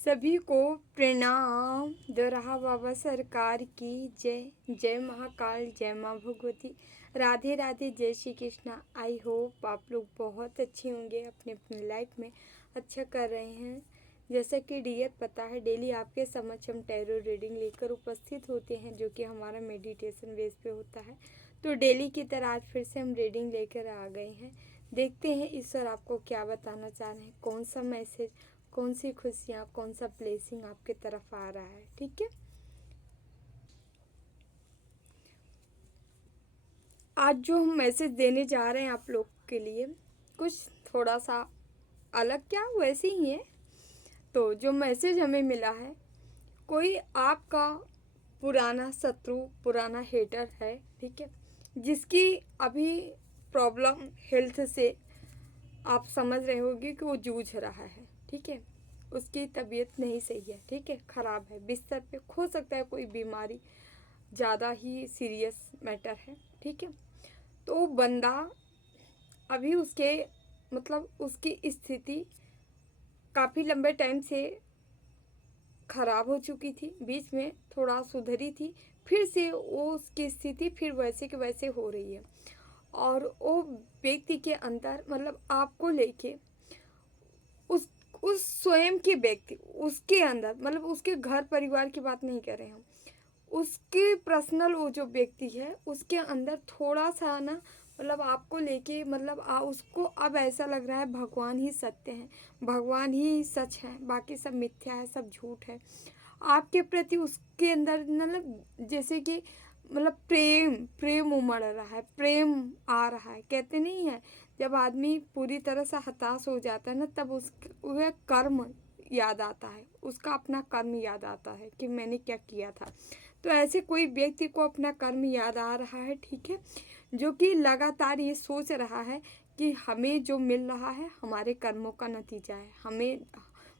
सभी को प्रणाम। दोराहा बाबा सरकार की जय। जय महाकाल, जय माँ भगवती, राधे राधे, जय श्री कृष्णा। आई होप आप लोग बहुत अच्छे होंगे, अपने अपने लाइफ में अच्छा कर रहे हैं। जैसा कि डियर पता है, डेली आपके समक्ष हम टैरो रीडिंग लेकर उपस्थित होते हैं, जो कि हमारा मेडिटेशन बेस पे होता है। तो डेली की तरह आज फिर से हम रीडिंग लेकर आ गए हैं। देखते हैं ईश्वर आपको क्या बताना चाह रहे हैं, कौन सा मैसेज, कौन सी खुशियाँ, कौन सा ब्लेसिंग आपके तरफ आ रहा है। ठीक है, आज जो हम मैसेज देने जा रहे हैं आप लोग के लिए, कुछ थोड़ा सा अलग, क्या वैसे ही है। तो जो मैसेज हमें मिला है, कोई आपका पुराना शत्रु, पुराना हेटर है, ठीक है, जिसकी अभी प्रॉब्लम हेल्थ से आप समझ रहे होगे कि वो जूझ रहा है। ठीक है, उसकी तबीयत नहीं सही है, ठीक है, ख़राब है, बिस्तर पे, हो सकता है कोई बीमारी, ज़्यादा ही सीरियस मैटर है। ठीक है, तो बंदा अभी उसके मतलब उसकी स्थिति काफ़ी लंबे टाइम से ख़राब हो चुकी थी, बीच में थोड़ा सुधरी थी, फिर से वो उसकी स्थिति फिर वैसे के वैसे हो रही है। और वो व्यक्ति के अंदर मतलब आपको लेके उस स्वयं के व्यक्ति, उसके अंदर मतलब उसके घर परिवार की बात नहीं कर रहे हम, उसके पर्सनल वो जो व्यक्ति है उसके अंदर थोड़ा सा ना मतलब आपको लेके मतलब उसको अब ऐसा लग रहा है भगवान ही सत्य है, भगवान ही सच है, बाकी सब मिथ्या है, सब झूठ है। आपके प्रति उसके अंदर मतलब जैसे कि मतलब प्रेम प्रेम उमड़ रहा है, प्रेम आ रहा है। कहते नहीं है, जब आदमी पूरी तरह से हताश हो जाता है ना, तब वह कर्म याद आता है, उसका अपना कर्म याद आता है कि मैंने क्या किया था। तो ऐसे कोई व्यक्ति को अपना कर्म याद आ रहा है, ठीक है, जो कि लगातार ये सोच रहा है कि हमें जो मिल रहा है हमारे कर्मों का नतीजा है, हमें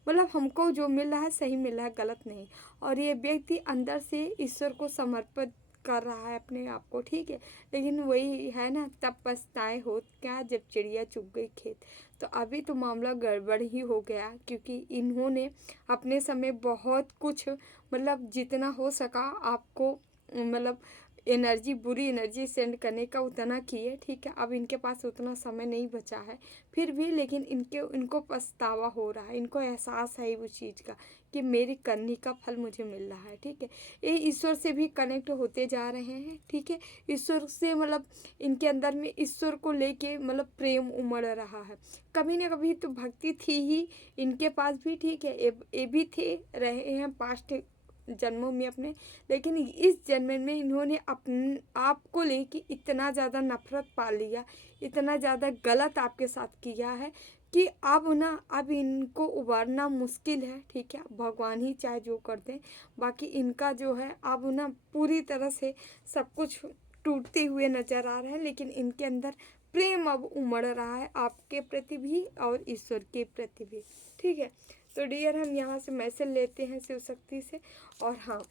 मतलब हमको जो मिल रहा है सही मिल रहा है, गलत नहीं। और ये व्यक्ति अंदर से ईश्वर को समर्पित कर रहा है अपने आप को, ठीक है, लेकिन वही है ना, तब पछताए होत क्या जब चिड़िया चुग गई खेत। तो अभी तो मामला गड़बड़ ही हो गया, क्योंकि इन्होंने अपने समय बहुत कुछ मतलब जितना हो सका आपको मतलब एनर्जी, बुरी एनर्जी सेंड करने का उतना किए, ठीक है। अब इनके पास उतना समय नहीं बचा है, फिर भी लेकिन इनको पछतावा हो रहा है, इनको एहसास है उस चीज़ का कि मेरी करनी का फल मुझे मिल रहा है। ठीक है, ये ईश्वर से भी कनेक्ट होते जा रहे हैं, ठीक है, ईश्वर से मतलब इनके अंदर में ईश्वर को लेके मतलब प्रेम उमड़ रहा है। कभी ना कभी तो भक्ति थी ही इनके पास भी, ठीक है, ये भी थे रहे हैं पास्ट जन्मों में अपने, लेकिन इस जन्म में इन्होंने अपने आप को लेके इतना ज़्यादा नफरत पा लिया, इतना ज़्यादा गलत आपके साथ किया है कि अब इनको उबारना मुश्किल है। ठीक है, भगवान ही चाहे जो कर दें, बाकी इनका जो है अब पूरी तरह से सब कुछ टूटते हुए नजर आ रहा है, लेकिन इनके अंदर प्रेम अब उमड़ रहा है आपके प्रति भी और ईश्वर के प्रति भी। ठीक है, तो डियर हम यहाँ से मैसेज लेते हैं शिव शक्ति से। और हाँ,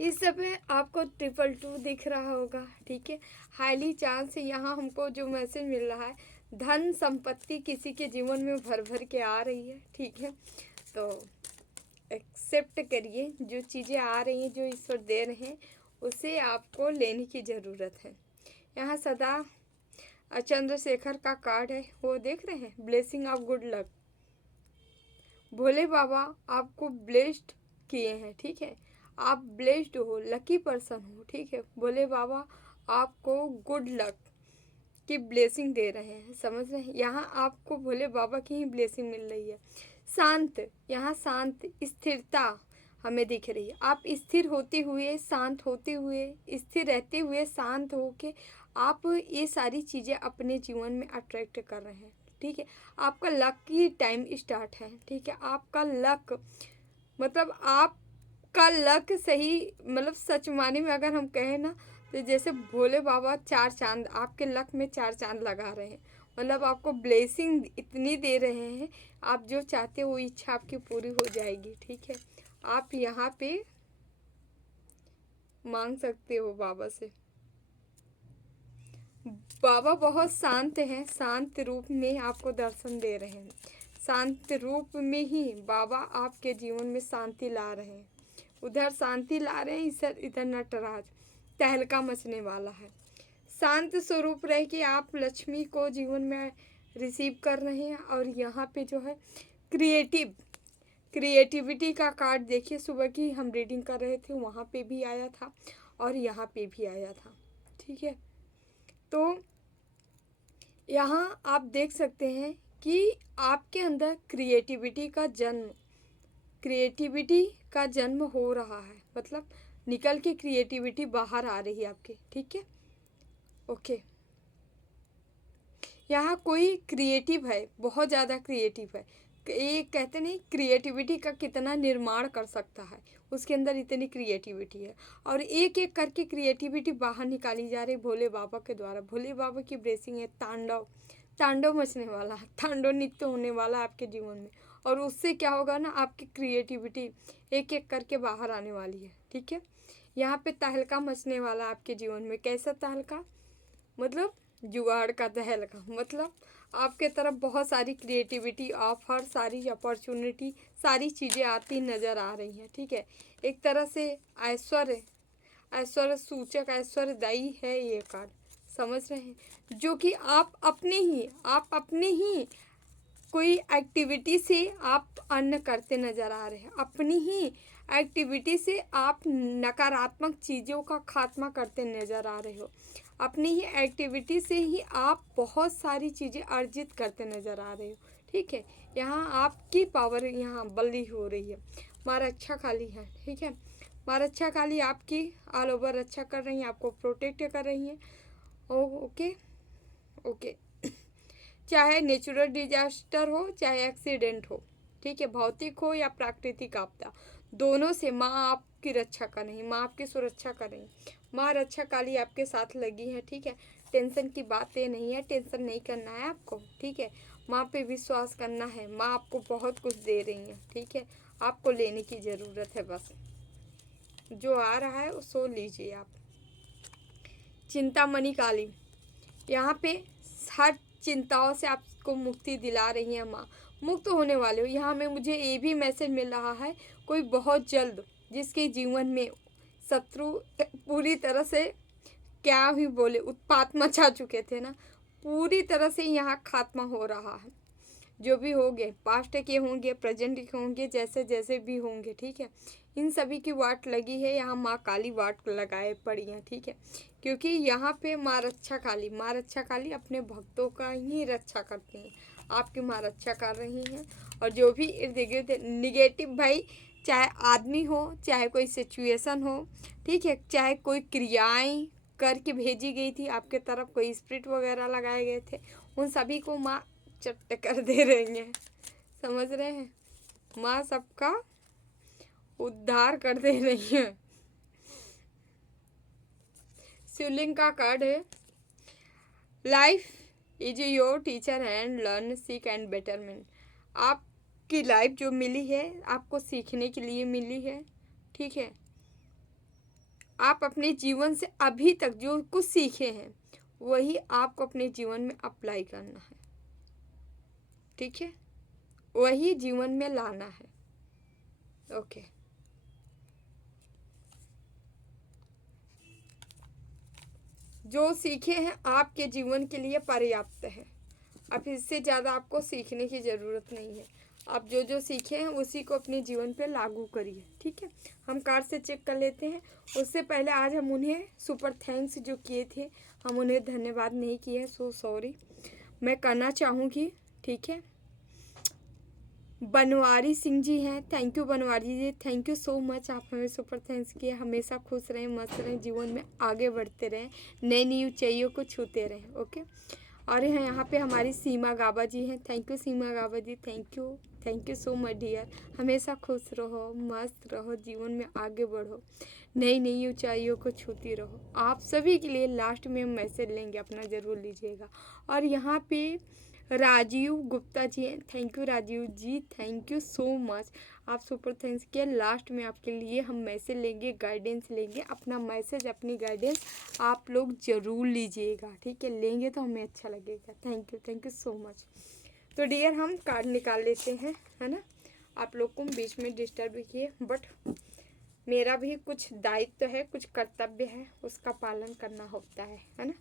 इस समय आपको 222 दिख रहा होगा, ठीक है, हाईली चांस है। यहाँ हमको जो मैसेज मिल रहा है, धन संपत्ति किसी के जीवन में भर भर के आ रही है, ठीक है। तो एक्सेप्ट करिए, जो चीज़ें आ रही हैं, जो ईश्वर दे रहे हैं, उसे आपको लेने की ज़रूरत है। यहाँ सदा चंद्रशेखर का कार्ड है, वो देख रहे हैं, ब्लेसिंग ऑफ गुड लक। भोले बाबा आपको ब्लेस्ड किए हैं, ठीक है, आप ब्लेस्ड हो, लकी पर्सन हो, ठीक है। भोले बाबा आपको गुड लक की ब्लेसिंग दे रहे हैं, समझ रहे हैं। यहाँ आपको भोले बाबा की ही ब्लेसिंग मिल रही है। शांत, यहाँ शांत स्थिरता हमें दिख रही है। आप स्थिर होते हुए, शांत होते हुए, स्थिर रहते हुए, शांत होके आप ये सारी चीज़ें अपने जीवन में अट्रैक्ट कर रहे हैं, ठीक है। आपका लक की टाइम स्टार्ट है, ठीक है, आपका लक मतलब आपका लक सही मतलब सच माने में अगर हम कहें ना, तो जैसे भोले बाबा 4 चांद आपके लक में 4 चांद लगा रहे हैं, मतलब आपको ब्लेसिंग इतनी दे रहे हैं, आप जो चाहते हो वो इच्छा आपकी पूरी हो जाएगी, ठीक है। आप यहाँ पे मांग सकते हो बाबा से। बाबा बहुत शांत हैं, शांत रूप में आपको दर्शन दे रहे हैं, शांत रूप में ही बाबा आपके जीवन में शांति ला रहे हैं। उधर शांति ला रहे हैं, इधर नटराज तहलका मचने वाला है। शांत स्वरूप रह के आप लक्ष्मी को जीवन में रिसीव कर रहे हैं। और यहाँ पे जो है क्रिएटिविटी का कार्ड देखिए, सुबह की हम रीडिंग कर रहे थे वहाँ पे भी आया था और यहाँ पे भी आया था। ठीक है, तो यहाँ आप देख सकते हैं कि आपके अंदर क्रिएटिविटी का जन्म हो रहा है, मतलब निकल के क्रिएटिविटी बाहर आ रही है आपके। ठीक है, ओके। यहाँ कोई क्रिएटिव है, बहुत ज़्यादा क्रिएटिव है। ये कहते नहीं क्रिएटिविटी का कितना निर्माण कर सकता है, उसके अंदर इतनी क्रिएटिविटी है। और एक एक करके क्रिएटिविटी बाहर निकाली जा रही भोले बाबा के द्वारा। भोले बाबा की ब्लेसिंग है, तांडव मचने वाला है, तांडव नृत्य होने वाला है आपके जीवन में। और उससे क्या होगा ना, आपकी क्रिएटिविटी एक एक करके बाहर आने वाली है। ठीक है, यहाँ पे तहलका मचने वाला आपके जीवन में। कैसा तहलका? मतलब जुगाड़ का तहलका, मतलब आपके तरफ बहुत सारी क्रिएटिविटी, ऑफर, सारी अपॉर्चुनिटी, सारी चीज़ें आती नज़र आ रही हैं। ठीक है, एक तरह से ऐश्वर्य सूचक, ऐश्वर्यदायी है ये कार्ड, समझ रहे हैं? जो कि आप अपने ही कोई एक्टिविटी से आप अर्न करते नज़र आ रहे हैं। अपनी ही एक्टिविटी से आप नकारात्मक चीज़ों का खात्मा करते नज़र आ रहे हो। अपनी ही एक्टिविटी से ही आप बहुत सारी चीज़ें अर्जित करते नज़र आ रहे हो। ठीक है, यहाँ आपकी पावर यहाँ बल्ली हो रही है। माँ रक्षा काली है। ठीक है, माँ रक्षा काली आपकी ऑल ओवर रक्षा कर रही हैं, आपको प्रोटेक्ट कर रही हैं। ओके, चाहे नेचुरल डिजास्टर हो, चाहे एक्सीडेंट हो, ठीक है, भौतिक हो या प्राकृतिक आपदा, दोनों से माँ आपकी रक्षा कर रही, माँ आपकी सुरक्षा कर रही, माँ रक्षा काली आपके साथ लगी है। ठीक है, टेंशन की बातें नहीं है, टेंशन नहीं करना है आपको। ठीक है, माँ पे विश्वास करना है, माँ आपको बहुत कुछ दे रही है। ठीक है, आपको लेने की ज़रूरत है, बस जो आ रहा है उसको लीजिए आप। चिंतामणि काली, यहाँ पे हर चिंताओं से आपको मुक्ति दिला रही है माँ, मुक्त होने वाले हो। यहाँ में मुझे ये भी मैसेज मिल रहा है, कोई बहुत जल्द जिसके जीवन में शत्रु पूरी तरह से क्या ही बोले उत्पात मचा चुके थे ना, पूरी तरह से यहाँ खात्मा हो रहा है। जो भी होंगे, पास्ट के होंगे, प्रेजेंट के होंगे, जैसे जैसे भी होंगे। ठीक है, इन सभी की वाट लगी है, यहाँ माँ काली वाट लगाए पड़ी हैं। ठीक है, क्योंकि यहाँ पे माँ रक्षा काली अपने भक्तों का ही रक्षा करती हैं, आपकी माँ रक्षा कर रही हैं। और जो भी इर्द गिर्द निगेटिव, भाई चाहे आदमी हो, चाहे कोई सिचुएशन हो, ठीक है, चाहे कोई क्रियाएं करके भेजी गई थी आपके तरफ, कोई स्पिरिट वगैरह लगाए गए थे, उन सभी को माँ चट कर दे रही हैं, समझ रहे हैं? माँ सबका उद्धार कर दे रही है। शिवलिंग का कार्ड है, life is your teacher and learn seek and betterment. आपकी लाइफ जो मिली है आपको सीखने के लिए मिली है। ठीक है, आप अपने जीवन से अभी तक जो कुछ सीखे हैं वही आपको अपने जीवन में अप्लाई करना है। ठीक है, वही जीवन में लाना है। ओके, जो सीखे हैं आपके जीवन के लिए पर्याप्त है। अब इससे ज़्यादा आपको सीखने की ज़रूरत नहीं है। आप जो जो सीखे हैं उसी को अपने जीवन पे लागू करिए। ठीक है, हम कार्ड से चेक कर लेते हैं। उससे पहले आज हम उन्हें सुपर थैंक्स जो किए थे, हम उन्हें धन्यवाद नहीं किए, सो सॉरी, मैं करना चाहूँगी। ठीक है, बनवारी सिंह जी हैं, thank you Banwari ji, thank you so much, आप हमें सुपर थैंक्स किए। हमेशा खुश रहें, मस्त रहें, जीवन में आगे बढ़ते रहें, नई नई ऊंचाइयों को छूते रहें। ओके, और यहाँ पे हमारी सीमा गाबा जी हैं, thank you Seema Gaba ji, thank you so much dear. हमेशा खुश रहो, मस्त रहो, जीवन में आगे बढ़ो, नई नई ऊंचाइयों को छूती रहो। आप सभी के लिए लास्ट में हम मैसेज लेंगे, अपना ज़रूर लीजिएगा। और यहाँ पे राजीव गुप्ता जी हैं, thank you Rajiv ji, thank you so much, आप सुपर थैंक्स किया। लास्ट में आपके लिए हम मैसेज लेंगे, गाइडेंस लेंगे, अपना मैसेज, अपनी गाइडेंस आप लोग ज़रूर लीजिएगा। ठीक है, लेंगे तो हमें अच्छा लगेगा। Thank you so much. तो डियर हम कार्ड निकाल लेते हैं, है ना। आप लोग को बीच में डिस्टर्ब किए, बट मेरा भी कुछ दायित्व है, कुछ कर्तव्य है, उसका पालन करना होता है ना।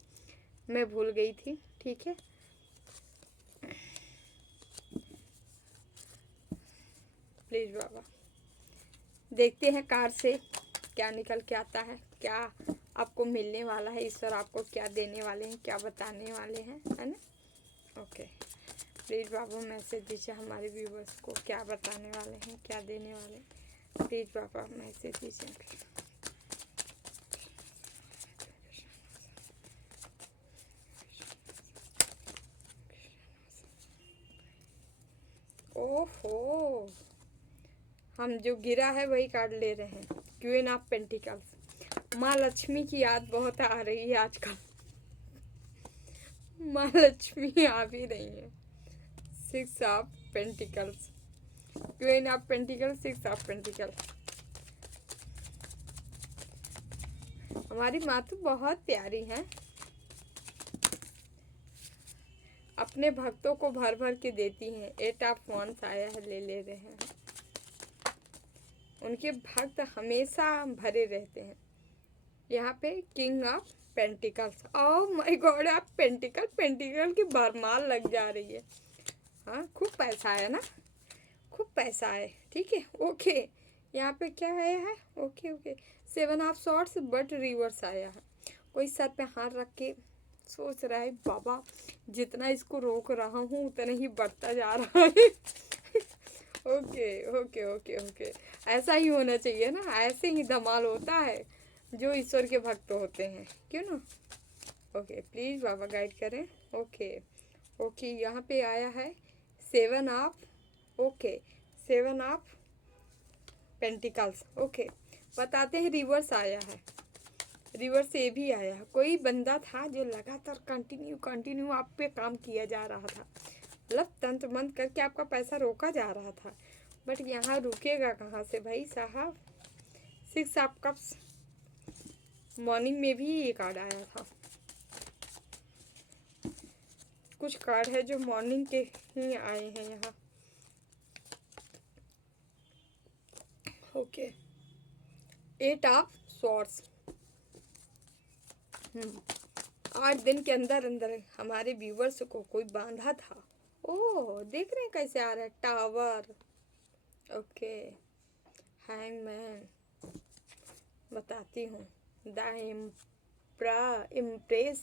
मैं भूल गई थी, ठीक है। प्लीज़ बाबा, देखते हैं कार्ड से क्या निकल के आता है, क्या आपको मिलने वाला है, ईश्वर आपको क्या देने वाले हैं, क्या बताने वाले हैं, है ना। ओके, प्लीज़ बाबा मैसेज दीजिए हमारे व्यूवर्स को, क्या बताने वाले हैं, क्या देने वाले हैं। प्लीज़ बाबा मैसेज दीजिए। ओहो, हम जो गिरा है वही कार्ड ले रहे हैं। क्वीन ऑफ पेंटिकल्स, माँ लक्ष्मी की याद बहुत आ रही है आजकल। माँ लक्ष्मी आ भी रही है। 6 of pentacles, queen of pentacle, 6 of pentacle. हमारी माँ तो बहुत प्यारी है, अपने भक्तों को भर भर के देती हैं। 8 ऑफ वांड्स आया है, ले रहे हैं। उनके भक्त हमेशा भरे रहते हैं। यहाँ पे king of pentacles, oh my God, आप पेंटिकल की भरमार लग जा रही है। हाँ, खूब पैसा है ना, खूब पैसा है, ठीक है। ओके, यहाँ पे क्या आया है, okay 7 of swords, but reverse आया है। कोई सर पे हाथ रख के सोच रहा है, बाबा जितना इसको रोक रहा हूँ उतना ही बढ़ता जा रहा है। ओके, ऐसा ही होना चाहिए ना, ऐसे ही धमाल होता है जो ईश्वर के भक्त होते हैं, क्यों ना। ओके, प्लीज़ बाबा गाइड करें। ओके, यहाँ पे आया है 7 ऑफ, 7 ऑफ पेंटिकल्स। ओके, बताते हैं रिवर्स आया है, रिवर्स ये भी आया है। कोई बंदा था जो लगातार कंटिन्यू आप पे काम किया जा रहा था, मतलब तंत्र मंत्र करके आपका पैसा रोका जा रहा था, बट यहाँ रुकेगा कहाँ से भाई साहब। 6 ऑफ कप्स, मॉर्निंग में भी ये कार्ड आया था। कुछ कार्ड है जो मॉर्निंग के ही आए हैं यहाँ। Okay, 8 of swords. 8 दिन के अंदर अंदर हमारे व्यूवर्स को कोई बांधा था। ओह, देख रहे हैं कैसे आ रहा है, टावर। ओके, हैंगमैन, बताती हूँ। द इम्प्रेस,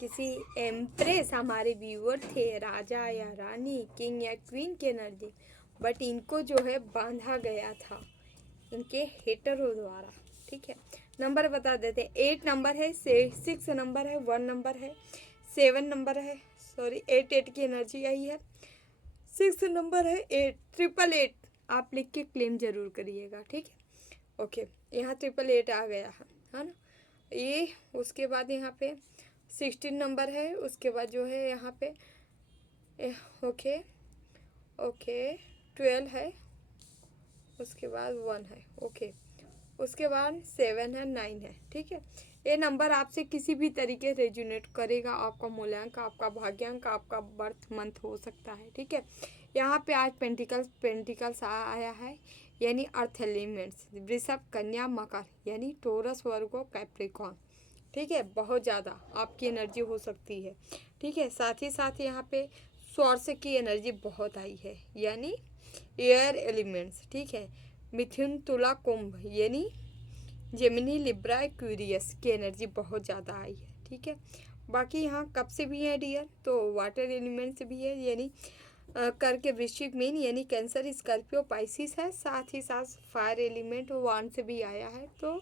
किसी एम्प्रेस हमारे व्यूअर थे, राजा या रानी, किंग या क्वीन के नज़दीक, बट इनको जो है बांधा गया था इनके हेटरों द्वारा, ठीक है। नंबर बता देते हैं, 8 नंबर है, 6 नंबर है, 1 नंबर है, 7 नंबर है, सॉरी 8 की एनर्जी आई है। 6 नंबर है, 8 आप लिख के क्लेम जरूर करिएगा, ठीक है। ओके, यहाँ 8 आ गया है ना। ये उसके बाद यहाँ पे 16 नंबर है, उसके बाद जो है यहाँ पे ओके 12 है, उसके बाद 1 है, ओके, उसके बाद 7 है, 9 है, ठीक है। ये नंबर आपसे किसी भी तरीके रेजोनेट करेगा, आपका मूल्यांक, आपका भाग्यांक, आपका बर्थ मंथ हो सकता है, ठीक है। यहाँ पे आज पेंटिकल्स आया है, यानी अर्थ एलिमेंट्स, वृषभ, कन्या, मकर, यानी टोरस, वर्गो, कैप्रिकॉर्न, ठीक है। बहुत ज़्यादा आपकी एनर्जी हो सकती है, ठीक है। साथ ही साथ यहाँ पे सौर्स की एनर्जी बहुत आई है, यानी एयर एलिमेंट्स, ठीक है। मिथुन, तुला, कुंभ, यानी जेमिनी, लिब्रा, एक्वेरियस की एनर्जी बहुत ज़्यादा आई है, ठीक है। बाकी यहाँ कब से भी है डियर, तो वाटर एलिमेंट से भी है, यानी करके वृश्चिक मीन, यानी कैंसर, स्कॉर्पियो, पाइसिस है। साथ ही साथ फायर एलिमेंट वान से भी आया है, तो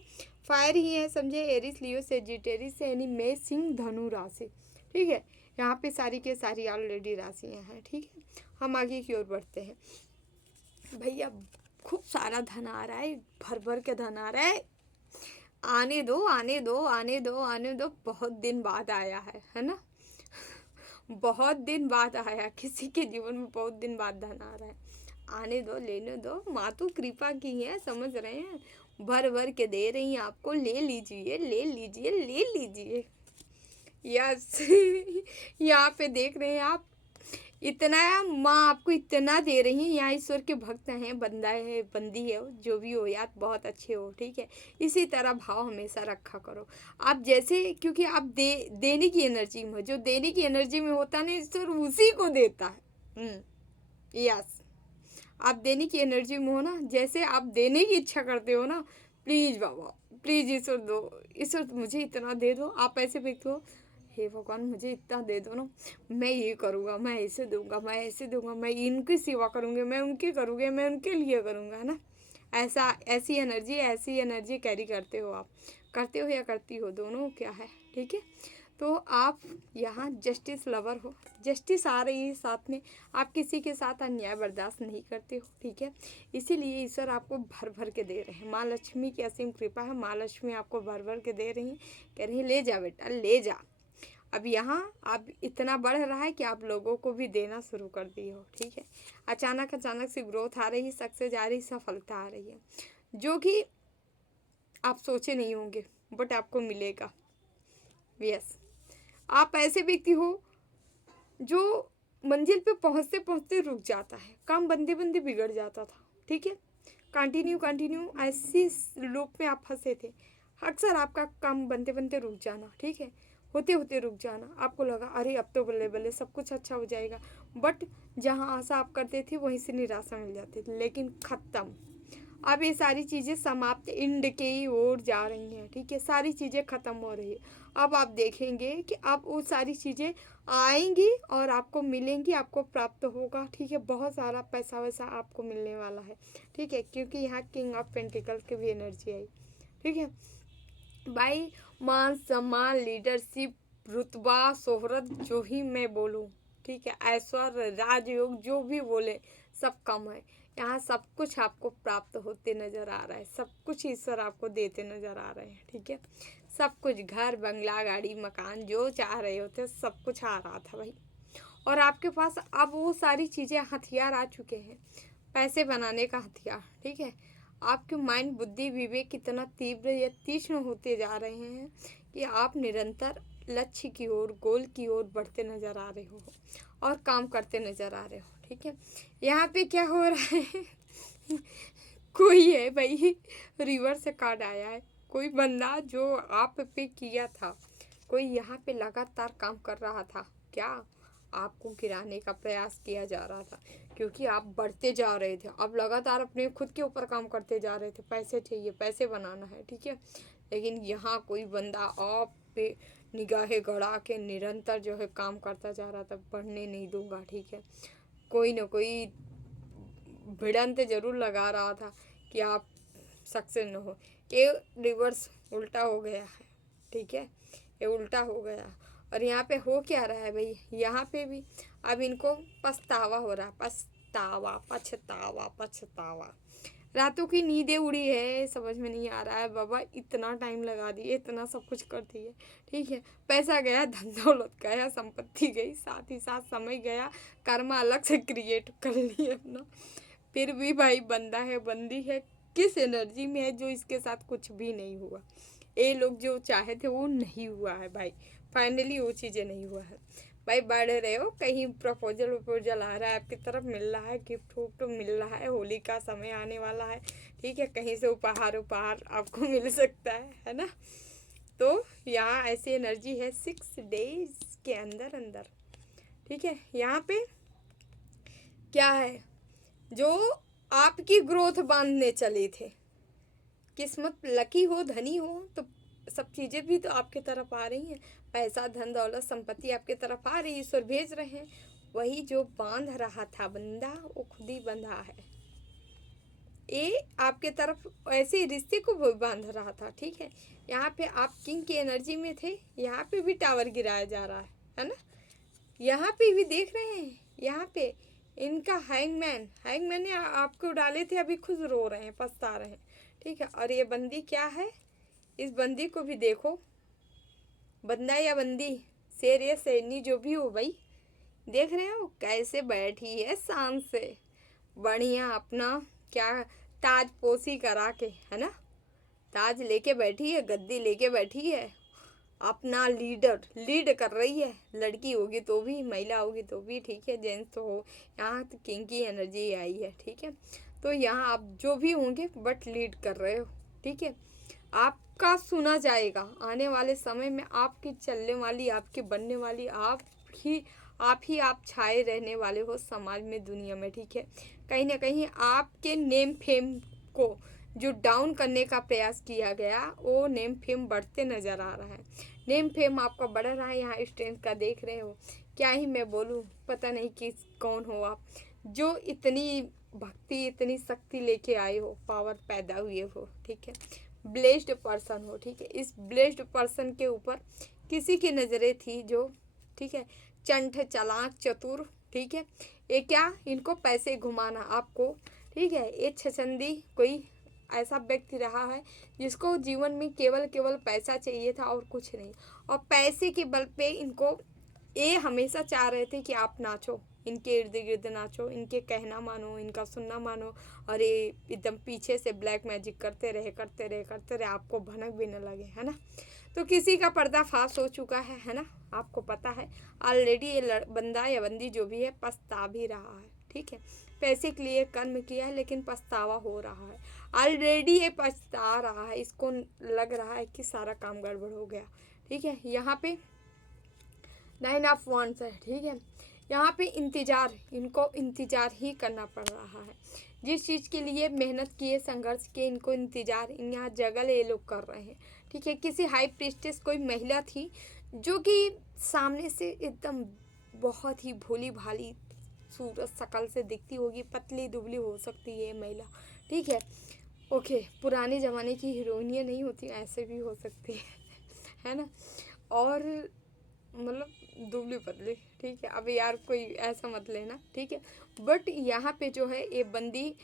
फायर ही है समझे, एरिस, लियो, सेजिटेरिस, यानी मेष, सिंह, धनु राशि, ठीक है। यहाँ पे सारी के सारी ऑलरेडी राशियाँ हैं, ठीक है। हम आगे की ओर बढ़ते हैं। भैया खूब सारा धन आ रहा है, भर भर के धन आ रहा है, आने दो आने दो आने दो आने दो। बहुत दिन बाद आया है ना, बहुत दिन बाद आया, किसी के जीवन में बहुत दिन बाद धन आ रहा है। आने दो, लेने दो, माँ तो कृपा की है, समझ रहे हैं, भर भर के दे रही हैं आपको, ले लीजिए ले लीजिए ले लीजिए। यस यहाँ पे देख रहे हैं आप, इतना माँ आपको इतना दे रही है। यहाँ ईश्वर के भक्त हैं, बंदा है, बंदी है, जो भी हो यार, बहुत अच्छे हो, ठीक है। इसी तरह भाव हमेशा रखा करो आप, जैसे क्योंकि आप देने की एनर्जी में हो, जो देने की एनर्जी में होता है ना, ईश्वर उसी को देता है। यस, आप देने की एनर्जी में हो ना, जैसे आप देने की इच्छा करते हो ना, प्लीज़ बाबा, प्लीज़ ईश्वर दो, ईश्वर मुझे इतना दे दो। आप ऐसे व्यक्ति हो, हे भगवान मुझे इतना दे दो ना, मैं ये करूँगा, मैं ऐसे दूंगा, मैं ऐसे दूंगा, मैं इनकी सेवा करूँगी, मैं उनकी करूँगी, मैं उनके लिए करूँगा, है ना। ऐसा ऐसी एनर्जी कैरी करते हो आप, करते हो या करती हो, दोनों क्या है, ठीक है। तो आप यहाँ जस्टिस लवर हो, जस्टिस आ रही है साथ में, आप किसी के साथ अन्याय बर्दाश्त नहीं करते हो, ठीक है। इसीलिए ईश्वर आपको भर भर के दे रहे हैं। माँ लक्ष्मी की असीम कृपा है, माँ लक्ष्मी आपको भर भर के दे रही हैं, कह रही हैं ले जा बेटा, ले जा। अब यहाँ आप इतना बढ़ रहा है कि आप लोगों को भी देना शुरू कर दिए हो, ठीक है। अचानक से ग्रोथ आ रही है, सक्सेस आ रही, सफलता आ रही है, जो कि आप सोचे नहीं होंगे, बट आपको मिलेगा। यस, आप ऐसे व्यक्ति हो जो मंजिल पे पहुंचते पहुंचते रुक जाता है, काम बंदे बंदे बिगड़ जाता था, ठीक है। कंटिन्यू ऐसी लूप में आप फंसे थे। अक्सर आपका काम बनते बनते रुक जाना, ठीक है, होते होते रुक जाना। आपको लगा अरे अब तो बल्ले बल्ले सब कुछ अच्छा हो जाएगा, बट जहाँ आशा आप करते थे वहीं से निराशा मिल जाती थी, लेकिन ख़त्म। अब ये सारी चीज़ें समाप्त एंड के ही ओर जा रही हैं, ठीक है, सारी चीज़ें ख़त्म हो रही है। अब आप देखेंगे कि अब वो सारी चीज़ें आएंगी और आपको मिलेंगी, आपको प्राप्त होगा, ठीक है। बहुत सारा पैसा वैसा आपको मिलने वाला है, ठीक है, क्योंकि यहाँ किंग ऑफ पेंटिकल की भी एनर्जी आई, ठीक है भाई। मान सम्मान, लीडरशिप, रुतबा, शोहरत, जो ही मैं बोलूँ, ठीक है, ऐश्वर्य, राजयोग, जो भी बोले सब कम है। यहाँ सब कुछ आपको प्राप्त होते नज़र आ रहा है, सब कुछ ईश्वर आपको देते नज़र आ रहे हैं, ठीक है। सब कुछ, घर, बंगला, गाड़ी, मकान, जो चाह रहे होते सब कुछ आ रहा था भाई। और आपके पास अब वो सारी चीज़ें, हथियार आ चुके हैं, पैसे बनाने का हथियार, ठीक है। आपके माइंड, बुद्धि, विवेक कितना तीव्र या तीक्ष्ण होते जा रहे हैं कि आप निरंतर लक्ष्य की ओर, गोल की ओर बढ़ते नज़र आ रहे हो और काम करते नज़र आ रहे हो, ठीक है। यहाँ पे क्या हो रहा है कोई है भाई, रिवर से कार्ड आया है, कोई बंदा जो आप पे किया था, कोई यहाँ पे लगातार काम कर रहा था, क्या आपको गिराने का प्रयास किया जा रहा था, क्योंकि आप बढ़ते जा रहे थे, आप लगातार अपने खुद के ऊपर काम करते जा रहे थे, पैसे चाहिए, पैसे बनाना है, ठीक है। लेकिन यहाँ कोई बंदा आप पे निगाहें गड़ा के निरंतर जो है काम करता जा रहा था, बढ़ने नहीं दूंगा, ठीक है। कोई ना कोई भिड़ंत जरूर लगा रहा था कि आप सक्सेस न हो। ये रिवर्स उल्टा हो गया है, ठीक है, ये उल्टा हो गया। और यहाँ पे हो क्या रहा है भाई, यहाँ पे भी अब इनको पछतावा हो रहा है, पछतावा, पछतावा, पछतावा। रातों की नींदें उड़ी है, समझ में नहीं आ रहा है बाबा, इतना टाइम लगा दिए, इतना सब कुछ कर दिए, ठीक है। पैसा गया, धन दौलत गया, संपत्ति गई, साथ ही साथ समय गया, कर्मा अलग से क्रिएट कर लिए अपना। फिर भी भाई बंदा है, बंदी है, किस एनर्जी में है जो इसके साथ कुछ भी नहीं हुआ। ये लोग जो चाहे थे वो नहीं हुआ है भाई, फाइनली वो चीज़ें नहीं हुआ है भाई। बढ़ रहे हो, कहीं प्रपोजल वपोजल आ रहा है आपकी तरफ, मिल रहा है, गिफ्ट विफ्ट मिल रहा है, होली का समय आने वाला है, ठीक है, कहीं से उपहार उपहार आपको मिल सकता है ना। तो यहाँ ऐसी एनर्जी है 6 डेज के अंदर अंदर, ठीक है। यहाँ पे क्या है, जो आपकी ग्रोथ बांधने चले थे, किस्मत लकी हो, धनी हो, तो सब चीज़ें भी तो आपके तरफ आ रही हैं, पैसा, धन दौलत, संपत्ति आपके तरफ आ रही है, ईश्वर भेज रहे हैं। वही जो बांध रहा था बंदा, वो खुद ही बंधा है। ये आपके तरफ ऐसे रिश्ते को वो बांध रहा था, ठीक है। यहाँ पे आप किंग की एनर्जी में थे, यहाँ पे भी टावर गिराया जा रहा है ना। यहाँ पे भी देख रहे हैं, यहाँ पे इनका हैंगमैन ने आपको डाले थे, अभी खुद रो रहे हैं, पछता रहे हैं, ठीक है। और ये बंदी क्या है, इस बंदी को भी देखो, बंदा या बंदी, शेर या शेरनी, जो भी हो भाई, देख रहे हो कैसे बैठी है शान से, बढ़िया अपना क्या ताज पोसी करा के, है ना, ताज लेके बैठी है, गद्दी लेके बैठी है, अपना लीडर लीड कर रही है, लड़की होगी तो भी, महिला होगी तो भी, ठीक है, जेंट्स तो हो। यहाँ तो किंग की एनर्जी आई है, ठीक है। तो यहाँ आप जो भी होंगे बट लीड कर रहे हो, ठीक है। आपका सुना जाएगा आने वाले समय में, आपकी चलने वाली, आपकी बनने वाली, आप छाए रहने वाले हो समाज में, दुनिया में, ठीक है। कहीं ना कहीं आपके नेम फेम को जो डाउन करने का प्रयास किया गया, वो नेम फेम बढ़ते नज़र आ रहा है। नेम फेम आपका बढ़ रहा है। यहाँ स्ट्रेंथ का देख रहे हो, क्या ही मैं बोलूँ, पता नहीं किस कौन हो आप, जो इतनी भक्ति, इतनी शक्ति लेके आए हो, पावर पैदा हुए हो, ठीक है। ब्लेस्ड पर्सन हो, ठीक है। इस ब्लेस्ड पर्सन के ऊपर किसी की नज़रें थी जो, ठीक है, चंठ चालाक चतुर, ठीक है। ये क्या, इनको पैसे घुमाना आपको, ठीक है। ये छछंदी कोई ऐसा व्यक्ति रहा है जिसको जीवन में केवल केवल पैसा चाहिए था और कुछ नहीं, और पैसे के बल पे इनको, ये हमेशा चाह रहे थे कि आप नाचो, इनके इर्द गिर्द नाचो, इनके कहना मानो, इनका सुनना मानो, और ये एकदम पीछे से ब्लैक मैजिक करते रहे करते रहे करते रहे, आपको भनक भी न लगे, है ना। तो किसी का पर्दाफाश हो चुका है ना, आपको पता है ऑलरेडी। ये बंदा या बंदी जो भी है पछता भी रहा है, ठीक है। पैसे के लिए कर्म किया है लेकिन पछतावा हो रहा है, ऑलरेडी ये पछता रहा है, इसको लग रहा है कि सारा काम गड़बड़ हो गया, ठीक है। यहाँ पे 9 ऑफ वांड्स है, ठीक है। यहाँ पे इंतज़ार, इनको इंतज़ार ही करना पड़ रहा है। जिस चीज़ के लिए मेहनत किए, संघर्ष किए, इनको इंतज़ार, यहाँ जगल ये लोग कर रहे हैं, ठीक है। किसी हाई प्रीस्टेस कोई महिला थी जो कि सामने से एकदम बहुत ही भोली भाली सूरत शकल से दिखती होगी, पतली दुबली हो सकती है ये महिला, ठीक है। ओके, पुराने ज़माने की हीरोइनियाँ नहीं होती, ऐसे भी हो सकती है ना। और मतलब दुबली पतली, ठीक है। अब यार कोई ऐसा मत लेना, ठीक है। बट यहाँ पे जो है ये बंदी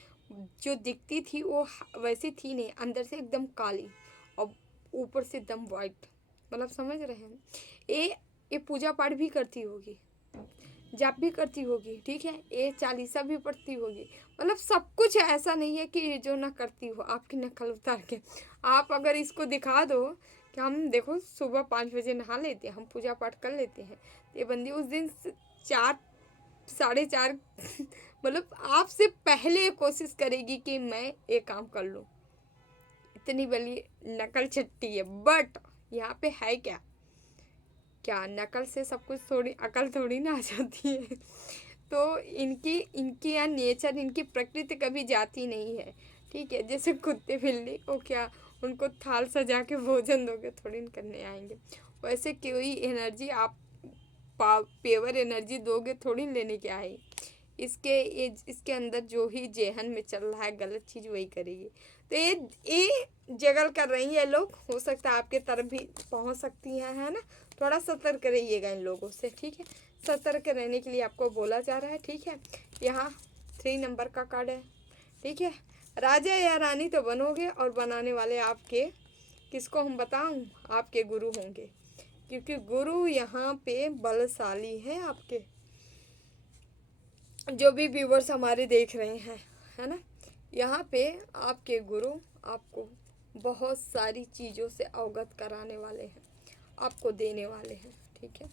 जो दिखती थी वो वैसी थी नहीं, अंदर से एकदम काली और ऊपर से एकदम वाइट, मतलब समझ रहे हैं। ये पूजा पाठ भी करती होगी, जाप भी करती होगी, ठीक है। ये चालीसा भी पढ़ती होगी, मतलब सब कुछ ऐसा नहीं है कि जो ना करती हो। आपकी नकल उतार के आप अगर इसको दिखा दो कि हम देखो सुबह 5 बजे नहा लेते हैं, हम पूजा पाठ कर लेते हैं, ये बंदी उस दिन 4 साढ़े 4 मतलब आपसे पहले कोशिश करेगी कि मैं ये काम कर लूँ, इतनी बड़ी नकल छट्टी है। बट यहाँ पे है क्या, क्या नकल से सब कुछ थोड़ी अकल थोड़ी ना आ जाती है। तो इनकी या नेचर, इनकी प्रकृति कभी जाती नहीं है, ठीक है। जैसे कुत्ते बिल्ली को क्या, उनको थाल सजा के भोजन दोगे थोड़ी न करने आएंगे, वैसे कोई एनर्जी आप पेवर एनर्जी दोगे थोड़ी लेने के आए। इसके अंदर जो ही जेहन में चल रहा है गलत चीज़ वही करेगी। तो ये जगल कर रही है लोग, हो सकता है आपके तरफ भी पहुंच सकती हैं, है ना। थोड़ा सतर्क रहिएगा इन लोगों से, ठीक है। सतर्क रहने के लिए आपको बोला जा रहा है, ठीक है। यहाँ 3 नंबर का कार्ड है, ठीक है। राजा या रानी तो बनोगे, और बनाने वाले आपके, किसको हम बताऊं, आपके गुरु होंगे, क्योंकि गुरु यहाँ पे बलशाली है आपके। जो भी व्यूवर्स हमारे देख रहे हैं, है ना, यहाँ पे आपके गुरु आपको बहुत सारी चीज़ों से अवगत कराने वाले हैं, आपको देने वाले हैं, ठीक है।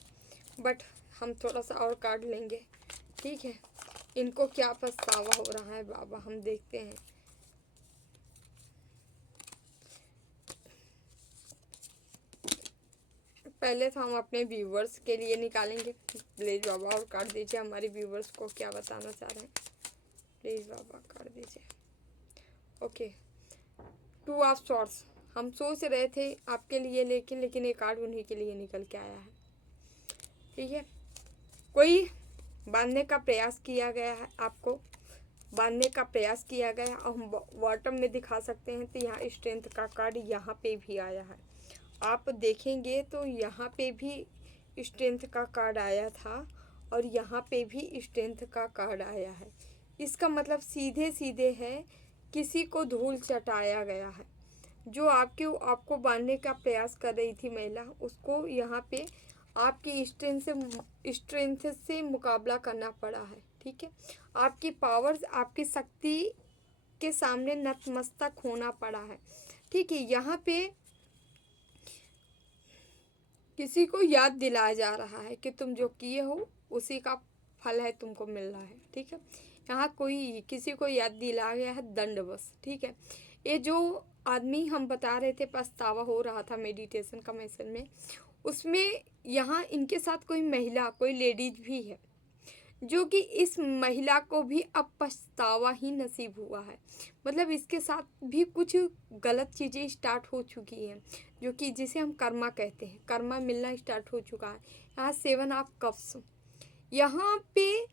बट हम थोड़ा सा और कार्ड लेंगे, ठीक है। इनको क्या पछतावा हो रहा है बाबा, हम देखते हैं। पहले तो हम अपने व्यूवर्स के लिए निकालेंगे। प्लीज़ बाबा और कार्ड दीजिए, हमारे व्यूवर्स को क्या बताना चाह रहे हैं, प्लीज़ बाबा कार्ड दीजिए। ओके, 2 ऑफ सॉर्ड्स, हम सोच रहे थे आपके लिए, लेकिन ये कार्ड उन्हीं के लिए निकल के आया है, ठीक है। कोई बांधने का प्रयास किया गया है, आपको बांधने का प्रयास किया गया, और हम बॉटम में दिखा सकते हैं। तो यहाँ स्ट्रेंथ का कार्ड यहाँ पे भी आया है, आप देखेंगे तो यहाँ पे भी स्ट्रेंथ का कार्ड आया था, और यहाँ पे भी स्ट्रेंथ का कार्ड आया है। इसका मतलब सीधे सीधे है, किसी को धूल चटाया गया है। जो आपको बांधने का प्रयास कर रही थी महिला, उसको यहाँ पे आपकी स्ट्रेंथ से मुकाबला करना पड़ा है, ठीक है। आपकी पावर्स, आपकी शक्ति के सामने नतमस्तक होना पड़ा है, ठीक है। यहाँ पे किसी को याद दिलाया जा रहा है कि तुम जो किए हो उसी का फल है, तुमको मिल रहा है। ठीक है, यहाँ कोई किसी को याद दिलाया गया है दंड बस। ठीक है, ये जो आदमी हम बता रहे थे पछतावा हो रहा था मेडिटेशन का मैसेज में, उसमें यहाँ इनके साथ कोई महिला, कोई लेडीज भी है, जो कि इस महिला को भी अब पछतावा ही नसीब हुआ है। मतलब इसके साथ भी कुछ गलत चीज़ें स्टार्ट हो चुकी हैं, जो कि जिसे हम कर्मा कहते हैं, कर्मा मिलना स्टार्ट हो चुका है। यहाँ 7 ऑफ कप्स, यहाँ पे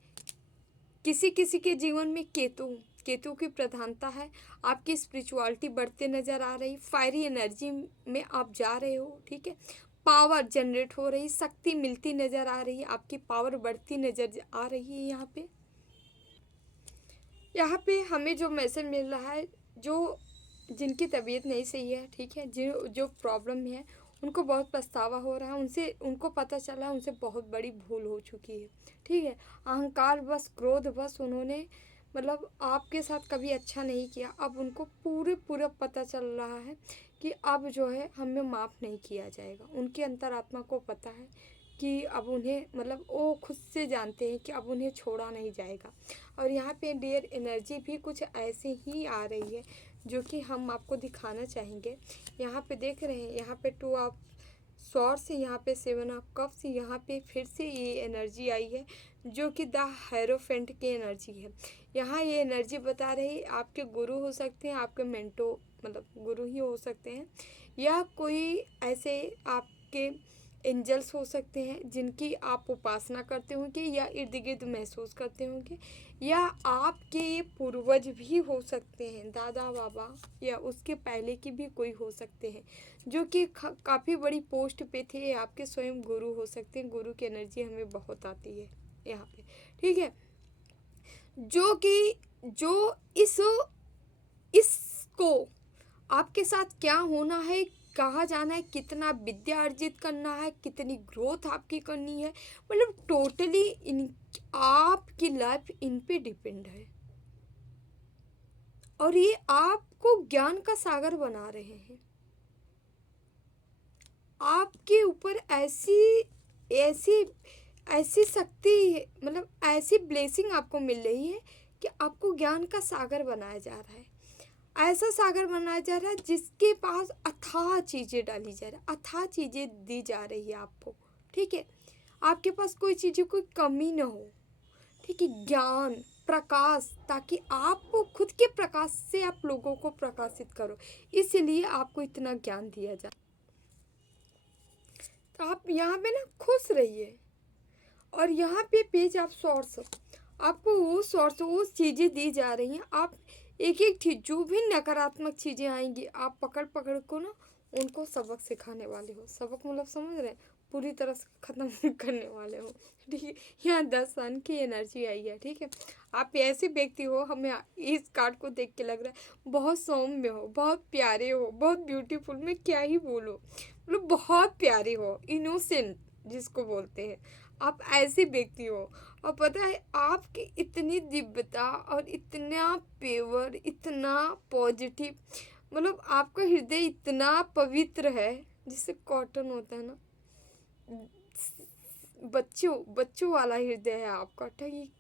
किसी किसी के जीवन में केतु की प्रधानता है। आपकी स्पिरिचुअलिटी बढ़ते नज़र आ रही, फायरी एनर्जी में आप जा रहे हो। ठीक है, पावर जनरेट हो रही, शक्ति मिलती नज़र आ रही है, आपकी पावर बढ़ती नज़र आ रही है। यहाँ पे हमें जो मैसेज मिल रहा है, जो जिनकी तबीयत नहीं सही है, ठीक है, जो प्रॉब्लम है, उनको बहुत पछतावा हो रहा है, उनको पता चला उनसे बहुत बड़ी भूल हो चुकी है। ठीक है, अहंकार बस, क्रोध बस, उन्होंने मतलब आपके साथ कभी अच्छा नहीं किया। अब उनको पूरा पता चल रहा है कि अब जो है हमें माफ़ नहीं किया जाएगा। उनकी अंतरात्मा को पता है कि अब उन्हें मतलब वो खुद से जानते हैं कि अब उन्हें छोड़ा नहीं जाएगा। और यहाँ पे डियर एनर्जी भी कुछ ऐसे ही आ रही है, जो कि हम आपको दिखाना चाहेंगे। यहाँ पे देख रहे हैं, यहाँ पे 2 ऑफ स्वॉर्ड्स, यहाँ पे 7 ऑफ कप्स, यहाँ पे फिर से ये एनर्जी आई है, जो कि द हेरोफेंट की एनर्जी है। यहाँ ये एनर्जी बता रही आपके गुरु हो सकते हैं, आपके मेंटो मतलब गुरु ही हो सकते हैं, या कोई ऐसे आपके एंजल्स हो सकते हैं जिनकी आप उपासना करते होंगे या इर्द गिर्द महसूस करते होंगे, या आपके ये पूर्वज भी हो सकते हैं, दादा बाबा, या उसके पहले की भी कोई हो सकते हैं, जो कि काफ़ी बड़ी पोस्ट पे थे। आपके स्वयं गुरु हो सकते हैं। गुरु की एनर्जी हमें बहुत आती है यहाँ पे। ठीक है, जो कि जो इसको आपके साथ क्या होना है, कहाँ जाना है, कितना विद्या अर्जित करना है, कितनी ग्रोथ आपकी करनी है, मतलब टोटली इन आपकी लाइफ इन पे डिपेंड है। और ये आपको ज्ञान का सागर बना रहे हैं। आपके ऊपर ऐसी ऐसी ऐसी शक्ति, मतलब ऐसी ब्लेसिंग आपको मिल रही है कि आपको ज्ञान का सागर बनाया जा रहा है। ऐसा सागर बनाया जा रहा है जिसके पास अथाह चीज़ें डाली जा रही है, अथाह चीज़ें दी जा रही है आपको। ठीक है, आपके पास कोई चीज़ें कोई कमी ना हो। ठीक है, ज्ञान, प्रकाश, ताकि आप खुद के प्रकाश से आप लोगों को प्रकाशित करो, इसलिए आपको इतना ज्ञान दिया जाए। तो आप यहाँ पे ना खुश रहिए। और यहाँ पे पेज आप सोर्स, आपको वो सोर्स, वो चीज़ें दी जा रही हैं। आप एक एक चीज़, जो भी नकारात्मक चीज़ें आएंगी, आप पकड़ पकड़ को ना उनको सबक सिखाने वाले हो। सबक मतलब समझ रहे हैं, पूरी तरह से ख़त्म करने वाले हो। ठीक है, यहाँ 10 सन की एनर्जी आई है। ठीक है, आप ऐसे व्यक्ति हो, हमें इस कार्ड को देख के लग रहा है बहुत सौम्य हो, बहुत प्यारे हो, बहुत ब्यूटीफुल, मैं क्या ही बोलूँ, मतलब बहुत प्यारे हो, इनोसेंट जिसको बोलते हैं, आप ऐसे व्यक्ति हो। और पता है आपकी इतनी दिव्यता और इतना पेवर, इतना पॉजिटिव, मतलब आपका हृदय इतना पवित्र है, जिससे कॉटन होता है ना, बच्चों वाला हृदय है आपका।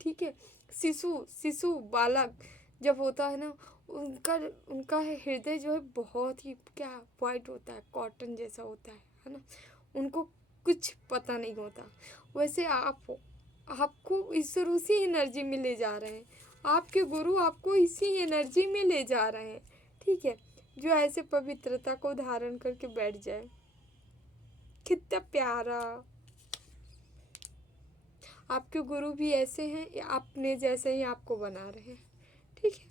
ठीक है, शिशु बालक जब होता है ना, उनका उनका हृदय जो है बहुत ही क्या वाइट होता है, कॉटन जैसा होता है ना, उनको कुछ पता नहीं होता। वैसे आप हो, आपको ईश्वर उसी एनर्जी में ले जा रहे हैं, आपके गुरु आपको इसी एनर्जी में ले जा रहे हैं। ठीक है, जो ऐसे पवित्रता को धारण करके बैठ जाए, कितना प्यारा। आपके गुरु भी ऐसे हैं, या अपने जैसे ही आपको बना रहे हैं। ठीक है,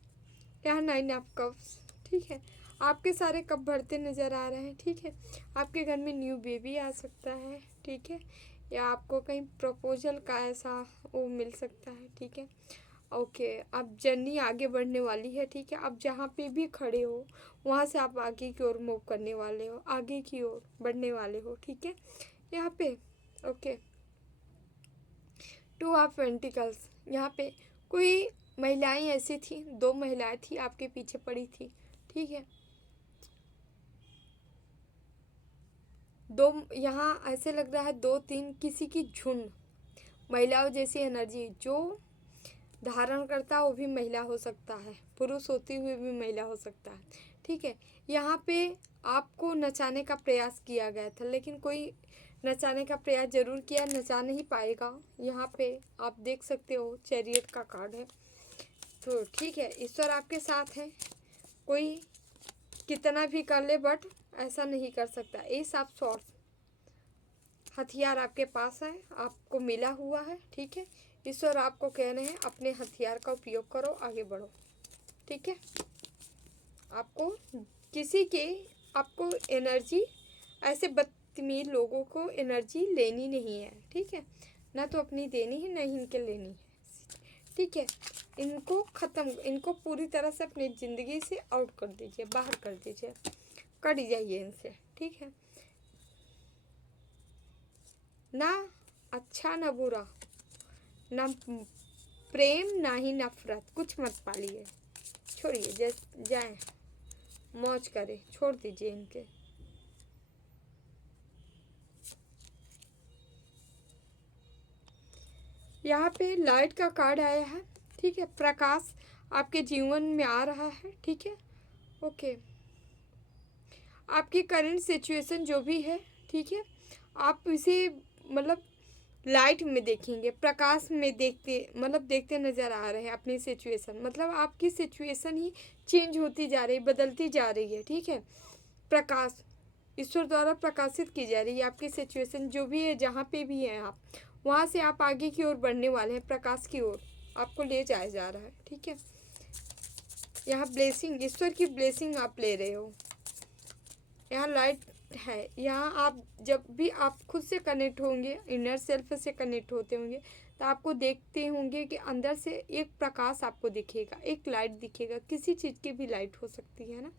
यहाँ 9 ऑफ कप्स। ठीक है, आपके सारे कप भरते नज़र आ रहे हैं। ठीक है, आपके घर में न्यू बेबी आ सकता है। ठीक है, या आपको कहीं प्रपोजल का ऐसा वो मिल सकता है। ठीक है, ओके, अब जर्नी आगे बढ़ने वाली है। ठीक है, आप जहाँ पे भी खड़े हो वहाँ से आप आगे की ओर मूव करने वाले हो, आगे की ओर बढ़ने वाले हो। ठीक है, यहाँ पे ओके, 2 ऑफ पेंटिकल्स, यहाँ पे कोई महिलाएं ऐसी थी, 2 महिलाएं थी आपके पीछे पड़ी थी। ठीक है, दो, यहाँ ऐसे लग रहा है दो तीन किसी की झुंड महिलाओं जैसी एनर्जी जो धारण करता है, वो भी महिला हो सकता है, पुरुष होते हुए भी महिला हो सकता है। ठीक है, यहाँ पे आपको नचाने का प्रयास किया गया था, लेकिन कोई नचाने का प्रयास जरूर किया, नचा नहीं पाएगा। यहाँ पे आप देख सकते हो चैरियट का कार्ड है। तो ठीक है, ईश्वर आपके साथ है, कोई कितना भी कर ले बट ऐसा नहीं कर सकता। एस ऑफ सॉर्ड्स, हथियार आपके पास है, आपको मिला हुआ है। ठीक है, ईश्वर आपको कह रहे हैं अपने हथियार का उपयोग करो, आगे बढ़ो। ठीक है, आपको किसी के आपको एनर्जी, ऐसे बदतमीज लोगों को एनर्जी लेनी नहीं है। ठीक है, ना तो अपनी देनी है, ना ही इनके लेनी है। ठीक है, इनको ख़त्म, इनको पूरी तरह से अपनी ज़िंदगी से आउट कर दीजिए, बाहर कर दीजिए, कट जाइए इनसे। ठीक है, ना अच्छा ना बुरा, ना प्रेम ना ही नफरत, कुछ मत पालिए, छोड़िए, जाए मौज करे, छोड़ दीजिए इनके। यहाँ पे लाइट का कार्ड आया है। ठीक है, प्रकाश आपके जीवन में आ रहा है। ठीक है, ओके, आपकी करंट सिचुएशन जो भी है, ठीक है, आप इसे मतलब लाइट में देखेंगे, प्रकाश में देखते नज़र आ रहे हैं अपनी सिचुएशन। मतलब आपकी सिचुएशन ही चेंज होती जा रही, बदलती जा रही है। ठीक है, प्रकाश ईश्वर द्वारा प्रकाशित की जा रही है आपकी सिचुएशन जो भी है, जहाँ पे भी हैं आप, वहाँ से आप आगे की ओर बढ़ने वाले हैं, प्रकाश की ओर आपको ले जाया जा रहा है। ठीक है, यहाँ ब्लेसिंग, ईश्वर की ब्लेसिंग आप ले रहे हो। यहाँ लाइट है, यहाँ आप जब भी आप खुद से कनेक्ट होंगे, इनर सेल्फ से कनेक्ट होते होंगे, तो आपको देखते होंगे कि अंदर से एक प्रकाश आपको दिखेगा, एक लाइट दिखेगा, किसी चीज़ की भी लाइट हो सकती है ना।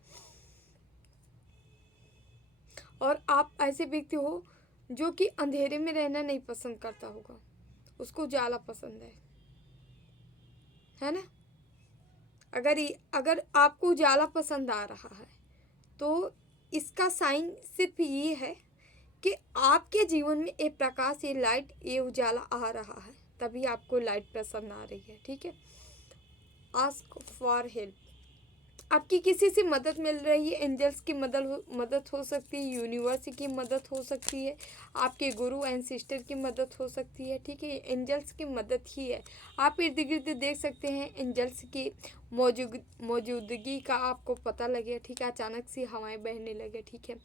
और आप ऐसे व्यक्ति हो जो कि अंधेरे में रहना नहीं पसंद करता होगा, उसको उजाला पसंद है ना। अगर आपको उजाला पसंद आ रहा है तो इसका साइन सिर्फ ये है कि आपके जीवन में ये प्रकाश, ये लाइट, ये उजाला आ रहा है, तभी आपको लाइट पसंद आ रही है। ठीक है, आस्क फॉर हेल्प, आपकी किसी से मदद मिल रही है, एंजल्स की मदद हो सकती है, यूनिवर्स की मदद हो सकती है, आपके गुरु एंड सिस्टर की मदद हो सकती है। ठीक है, एंजल्स की मदद ही है। आप इर्द गिर्द देख सकते हैं एंजल्स की मौजूदगी का आपको पता लगे। ठीक है, अचानक से हवाएं बहने लगे। ठीक है,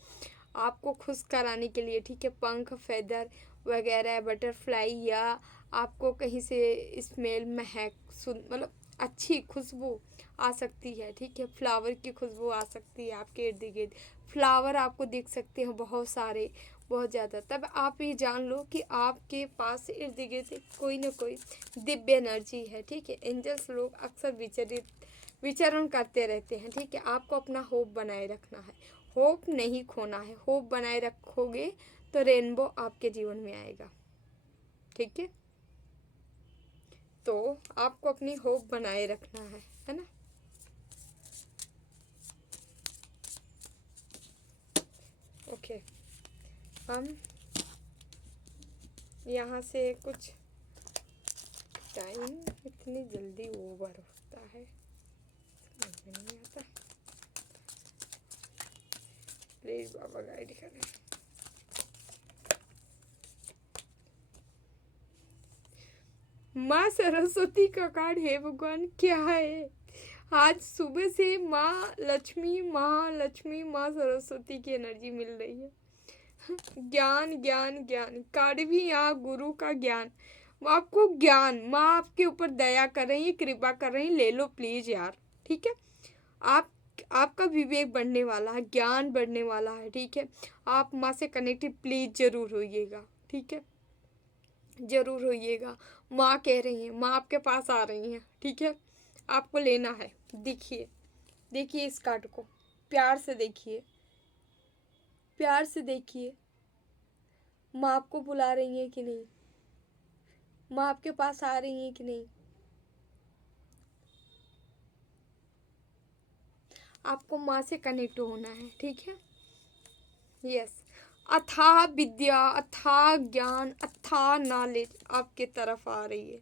आपको खुश कराने के लिए, ठीक है, पंख, फेदर वगैरह, बटरफ्लाई, या आपको कहीं से स्मेल, महक, मतलब अच्छी खुशबू आ सकती है। ठीक है, फ्लावर की खुशबू आ सकती है आपके इर्द गिर्द, फ्लावर आपको दिख सकते हैं बहुत सारे, बहुत ज़्यादा। तब आप ये जान लो कि आपके पास इर्द गिर्द कोई ना कोई दिव्य एनर्जी है। ठीक है, एंजल्स लोग अक्सर विचरण करते रहते हैं। ठीक है, आपको अपना होप बनाए रखना है, होप नहीं खोना है। होप बनाए रखोगे तो रेनबो आपके जीवन में आएगा। ठीक है, तो आपको अपनी होप बनाए रखना है ना। ओके, हम यहाँ से कुछ, टाइम इतनी जल्दी ओवर होता है, समझ में नहीं आता। प्लीज बाबा गाइड करें। माँ सरस्वती का कार्ड है भगवान, क्या है? आज सुबह से माँ लक्ष्मी, माँ सरस्वती की एनर्जी मिल रही है। ज्ञान ज्ञान ज्ञान, कार्ड भी यहाँ गुरु का ज्ञान, आपको ज्ञान, माँ आपके ऊपर दया कर रही है, कृपा कर रही है, ले लो प्लीज यार। ठीक है, आपका विवेक बढ़ने वाला है, ज्ञान बढ़ने वाला है। ठीक है, आप माँ से कनेक्टेड प्लीज जरूर होइएगा। ठीक है, जरूर होइएगा। माँ कह रही हैं, माँ आपके पास आ रही हैं। ठीक है, आपको लेना है। देखिए, देखिए इस कार्ड को प्यार से देखिए, प्यार से देखिए, माँ आपको बुला रही है कि नहीं, माँ आपके पास आ रही है कि नहीं। आपको माँ से कनेक्ट होना है। ठीक है, यस, अथाह विद्या, अथाह ज्ञान, अथाह नॉलेज आपके तरफ आ रही है।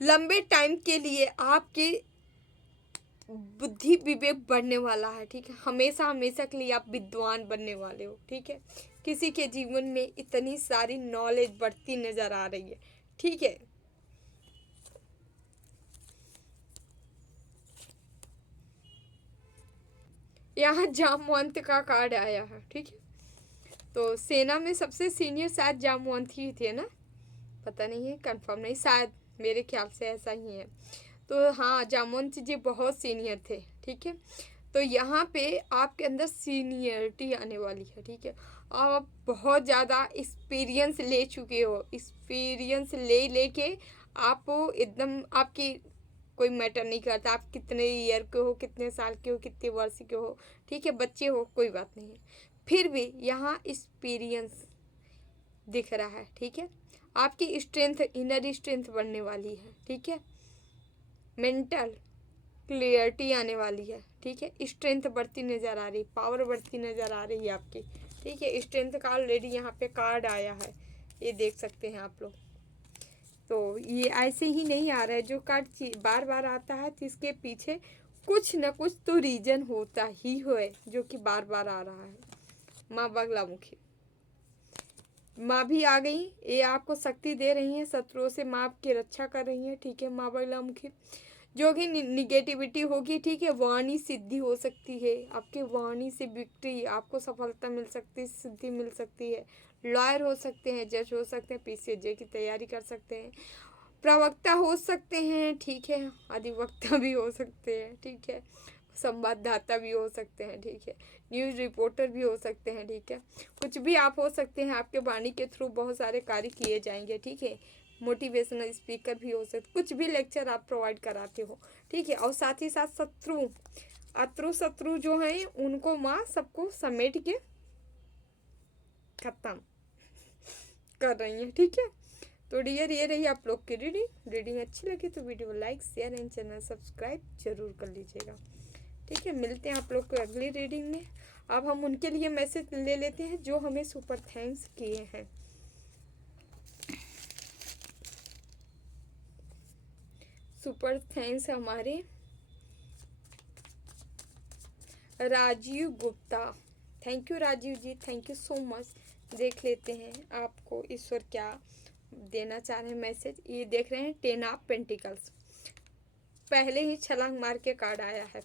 लंबे टाइम के लिए आपके बुद्धि विवेक बढ़ने वाला है, ठीक है। हमेशा हमेशा के लिए आप विद्वान बनने वाले हो, ठीक है। किसी के जीवन में इतनी सारी नॉलेज बढ़ती नजर आ रही है, ठीक है। यहाँ जामवंत का कार्ड आया है, ठीक है। तो सेना में सबसे सीनियर शायद जामवंत ही थे ना, पता नहीं है, कंफर्म नहीं, शायद मेरे ख्याल से ऐसा ही है। तो हाँ, जामवंत जी बहुत सीनियर थे, ठीक है। तो यहाँ पे आपके अंदर सीनियरिटी आने वाली है, ठीक है। आप बहुत ज़्यादा एक्सपीरियंस ले चुके हो, एक्सपीरियंस ले लेके आप एकदम, आपकी कोई मैटर नहीं करता आप कितने ईयर के हो, कितने साल के हो, कितने वर्ष के हो, ठीक है, बच्चे हो, कोई बात नहीं है। फिर भी यहाँ एक्सपीरियंस दिख रहा है, ठीक है। आपकी स्ट्रेंथ, इनर स्ट्रेंथ बढ़ने वाली है, ठीक है। मेंटल क्लियरिटी आने वाली है, ठीक है। स्ट्रेंथ बढ़ती नज़र आ रही, पावर बढ़ती नज़र आ रही है आपकी, ठीक है। स्ट्रेंथ का ऑलरेडी यहाँ पे कार्ड आया है, ये देख सकते हैं आप लोग। तो ये ऐसे ही नहीं आ रहा है, जो कार्ड बार बार आता है तो इसके पीछे कुछ न कुछ तो रीजन होता ही है जो कि बार बार आ रहा है। माँ बगलामुखी, माँ भी आ गई, ये आपको शक्ति दे रही है, शत्रुओं से माँ आपकी रक्षा कर रही है, ठीक है। माँ बगलामुखी, जो भी निगेटिविटी होगी, ठीक है, वाणी सिद्धि हो सकती है, आपके वाणी से विक्ट्री, आपको सफलता मिल सकती है, सिद्धि मिल सकती है। लॉयर हो सकते हैं, जज हो सकते हैं, पीसीजे की तैयारी कर सकते हैं, प्रवक्ता हो सकते हैं, ठीक है, अधिवक्ता भी हो सकते हैं, ठीक है, संवाददाता भी हो सकते हैं, ठीक है, न्यूज़ रिपोर्टर भी हो सकते हैं, ठीक है। कुछ भी आप हो सकते हैं, आपके वाणी के थ्रू बहुत सारे कार्य किए जाएंगे, ठीक है। मोटिवेशनल स्पीकर भी हो सकते, कुछ भी लेक्चर आप प्रोवाइड कराते हो, ठीक है। और साथ ही साथ शत्रु जो हैं उनको माँ सबको समेट के खत्म कर रही है, ठीक है। तो डियर, ये रही आप लोग की रीडिंग अच्छी लगी तो वीडियो को like share and channel subscribe जरूर कर लीजिएगा, ठीक है। मिलते हैं आप लोग को अगली रीडिंग में। अब हम उनके लिए मैसेज ले लेते हैं जो हमें सुपर थैंक्स किए हैं। सुपर थैंक्स हमारे Rajiv Gupta, thank you Rajiv ji, thank you so much. देख लेते हैं आपको ईश्वर क्या देना चाह रहे हैं मैसेज। ये देख रहे हैं 10 ऑफ पेंटिकल्स, पहले ही छलांग मार के कार्ड आया है,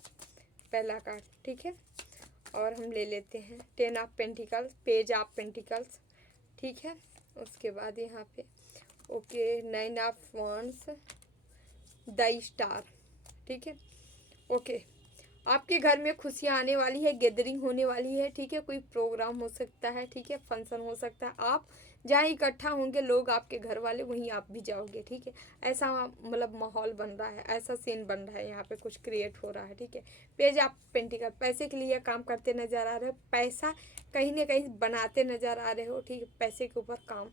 पहला कार्ड, ठीक है। और हम ले लेते हैं 10 of pentacles, page of pentacles, ठीक है। उसके बाद यहाँ पे okay 9 of wands, the star, ठीक है। ओके, आपके घर में खुशियाँ आने वाली है, गैदरिंग होने वाली है, ठीक है। कोई प्रोग्राम हो सकता है, ठीक है, फंक्शन हो सकता है, आप जहाँ इकट्ठा होंगे लोग आपके घर वाले, वहीं आप भी जाओगे, ठीक है। ऐसा मतलब माहौल बन रहा है, ऐसा सीन बन रहा है, यहाँ पे कुछ क्रिएट हो रहा है, ठीक है। पेज आप पेंटिकल, पैसे के लिए काम करते नज़र आ रहे हो, पैसा कहीं ना कहीं बनाते नज़र आ रहे हो, ठीक है। पैसे के ऊपर काम,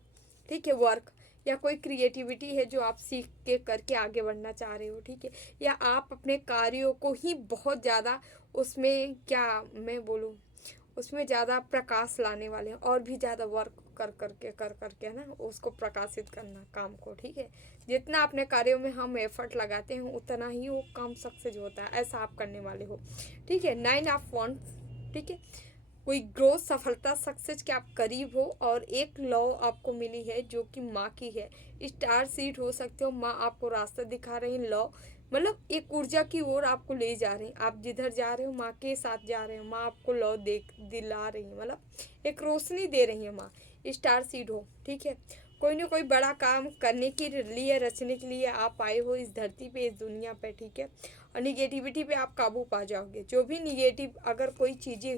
ठीक है, वर्क या कोई क्रिएटिविटी है जो आप सीख के करके आगे बढ़ना चाह रहे हो, ठीक है। या आप अपने कार्यों को ही बहुत ज़्यादा उसमें, क्या मैं बोलूँ, उसमें ज़्यादा प्रकाश लाने वाले हैं, और भी ज़्यादा वर्क कर करके है ना, उसको प्रकाशित करना काम को, ठीक है। जितना अपने कार्यों में हम एफर्ट लगाते हैं उतना ही वो काम सक्सेस होता है, ऐसा आप करने वाले हो, ठीक है। 9 ऑफ वॉन्ड्स, ठीक है। कोई ग्रोथ, सफलता, सक्सेस के आप करीब हो, और एक लॉ आपको मिली है जो कि माँ की है। स्टार सीड हो सकते हो, माँ आपको रास्ता दिखा रही है, लॉ मतलब एक ऊर्जा की ओर आपको ले जा रही हैं, आप जिधर जा रहे हो माँ के साथ जा रहे हो, माँ आपको लॉ देख दिला रही है, मतलब एक रोशनी दे रही है माँ। स्टार सीड हो, ठीक है। कोई ना कोई बड़ा काम करने के लिए, रचने के लिए आप आए हो इस धरती पे, इस दुनिया पे, ठीक है। और निगेटिविटी पे आप काबू पा जाओगे, जो भी निगेटिव अगर कोई चीज़ें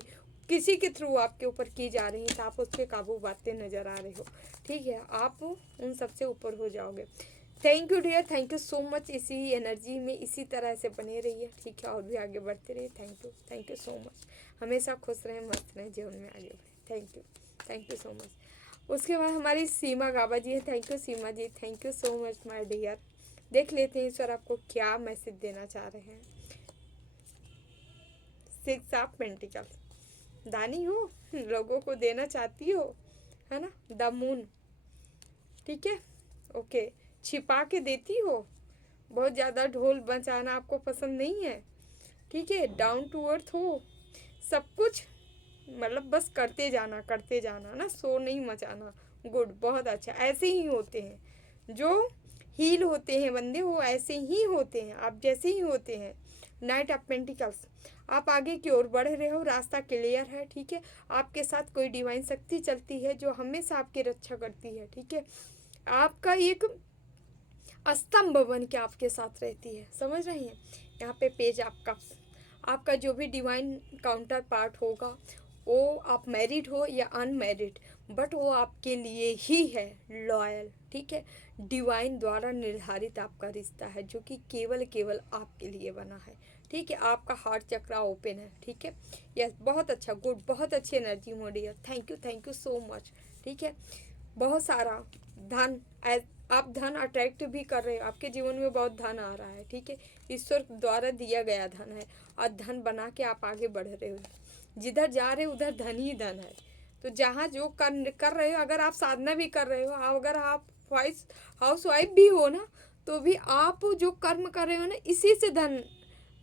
किसी के थ्रू आपके ऊपर की जा रही हैं तो आप उस पर काबू पाते नज़र आ रहे हो, ठीक है। आप उन सबसे ऊपर हो जाओगे। Thank you dear, thank you so much. इसी एनर्जी में इसी तरह से बने रहिए, ठीक है, और भी आगे बढ़ते रहिए। Thank you so much. हमेशा खुश रहें, मस्त रहें, जीवन में आगे बढ़ें। Thank you so much. उसके बाद हमारी सीमा गाबा जी है, thank you Seema ji, thank you so much my dear, देख लेते हैं ईश्वर आपको क्या मैसेज देना चाह रहे हैं। 6 ऑफ पेंटिकल्स, दानी हो, लोगों को देना चाहती हो, है ना। द मून, ठीक है, ओके। छिपा के देती हो, बहुत ज़्यादा ढोल बजाना आपको पसंद नहीं है, ठीक है। डाउन टू अर्थ हो, सब कुछ मतलब बस करते जाना ना, शो नहीं मचाना। गुड, बहुत अच्छा, ऐसे ही होते हैं जो हील होते हैं बंदे, वो ऐसे ही होते हैं, आप जैसे ही होते हैं। नाइट ऑफ पेंटिकल्स, आप आगे की ओर बढ़ रहे हो, रास्ता क्लियर है, ठीक है। आपके साथ कोई डिवाइन शक्ति चलती है जो हमेशा आपकी रक्षा करती है, ठीक है। आपका एक स्तंभ बन के आपके साथ रहती है, समझ रही हैं। यहाँ पे पेज आपका जो भी डिवाइन काउंटर पार्ट होगा, वो आप मैरिड हो या अनमैरिड, बट वो आपके लिए ही है लॉयल, ठीक है। डिवाइन द्वारा निर्धारित आपका रिश्ता है जो कि केवल केवल आपके लिए बना है, ठीक है। आपका हार्ट चक्रा ओपन है, ठीक है। यस, बहुत अच्छा, गुड, बहुत अच्छी एनर्जी मोडियर, थैंक यू सो मच, ठीक है। बहुत सारा धन, आप धन अट्रैक्ट भी कर रहे हो, आपके जीवन में बहुत धन आ रहा है, ठीक है। ईश्वर द्वारा दिया गया धन है और धन बना के आप आगे बढ़ रहे हो। जिधर जा रहे हो उधर धन ही धन है। तो जहाँ जो कर रहे हो, अगर आप साधना भी कर रहे हो, अगर आप हाउस वाइफ भी हो ना, तो भी आप जो कर्म कर रहे हो ना, इसी से धन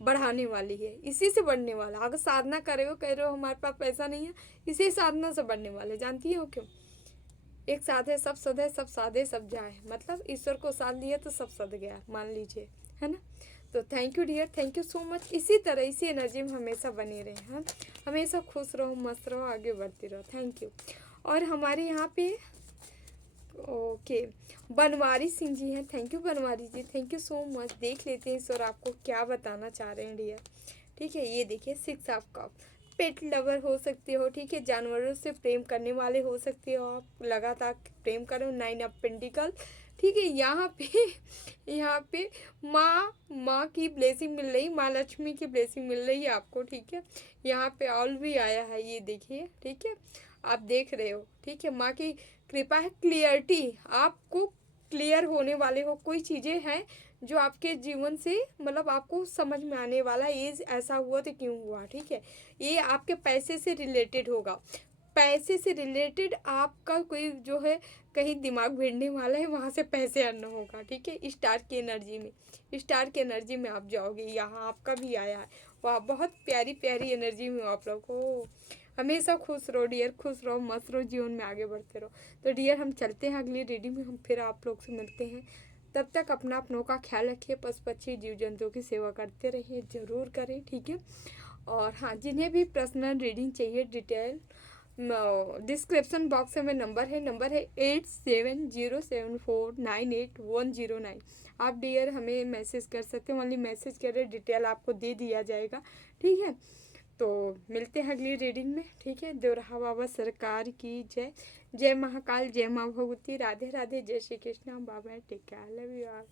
बढ़ाने वाली है, इसी से बढ़ने वाला। अगर साधना कर रहे हो, कह रहे हो हमारे पास पैसा नहीं है, इसी साधना से बढ़ने वाले। जानती हो क्यों? एक साधे सब सधे, सब साधे सब जाए, मतलब ईश्वर को साथ लिया तो सब सध गया, मान लीजिए, है ना। तो thank you dear, thank you so much. इसी तरह इसी एनर्जी में हमेशा बने रहें, हाँ। हमेशा खुश रहो, मस्त रहो, आगे बढ़ते रहो, थैंक यू। और हमारे यहाँ पे ओके बनवारी सिंह जी हैं, thank you Banwari ji, thank you so much. देख लेते हैं ईश्वर आपको क्या बताना चाह रहे हैं डियर, ठीक है। ये देखिए 6 ऑफ कप, पेट लवर हो सकते हो, ठीक है। जानवरों से प्रेम करने वाले हो सकते हो आप, लगातार प्रेम करो। 9 ऑफ पेंटिकल, ठीक है। यहाँ पे माँ की ब्लेसिंग मिल रही, माँ लक्ष्मी की ब्लेसिंग मिल रही है आपको, ठीक है। यहाँ पे ऑल भी आया है, ये देखिए, ठीक है। आप देख रहे हो, ठीक है। माँ की कृपा है, क्लियरिटी, आपको क्लियर होने वाले हो, कोई चीज़ें हैं जो आपके जीवन से मतलब आपको समझ में आने वाला, ये ऐसा हुआ तो क्यों हुआ, ठीक है। ये आपके पैसे से रिलेटेड होगा, पैसे से रिलेटेड आपका कोई जो है कहीं दिमाग भिड़ने वाला है, वहाँ से पैसे अर्न होगा, ठीक है। स्टार की एनर्जी में, स्टार की एनर्जी में आप जाओगे, यहाँ आपका भी आया है, वाह, बहुत प्यारी प्यारी एनर्जी में आप लोग को। हमेशा खुश रहो डियर, खुश रहो, मस्त रहो, जीवन में आगे बढ़ते रहो। तो डियर हम चलते हैं अगली रीडिंग में, हम फिर आप लोग से मिलते हैं। तब तक अपनों का ख्याल रखिए, पशु पक्षी जीव जंतुओं की सेवा करते रहिए, ज़रूर करें, ठीक है। और हाँ, जिन्हें भी पर्सनल रीडिंग चाहिए डिटेल, डिस्क्रिप्शन बॉक्स में नंबर है 8707498109। आप डियर हमें मैसेज कर सकते हैं, ओनली मैसेज करें, डिटेल आपको दे दिया जाएगा, ठीक है। तो मिलते हैं अगली रीडिंग में, ठीक है। देवराहा बाबा सरकार की जय, जय महाकाल, जय माँ भगवती, राधे राधे, जय श्री कृष्णा, बाबा take care, love you all.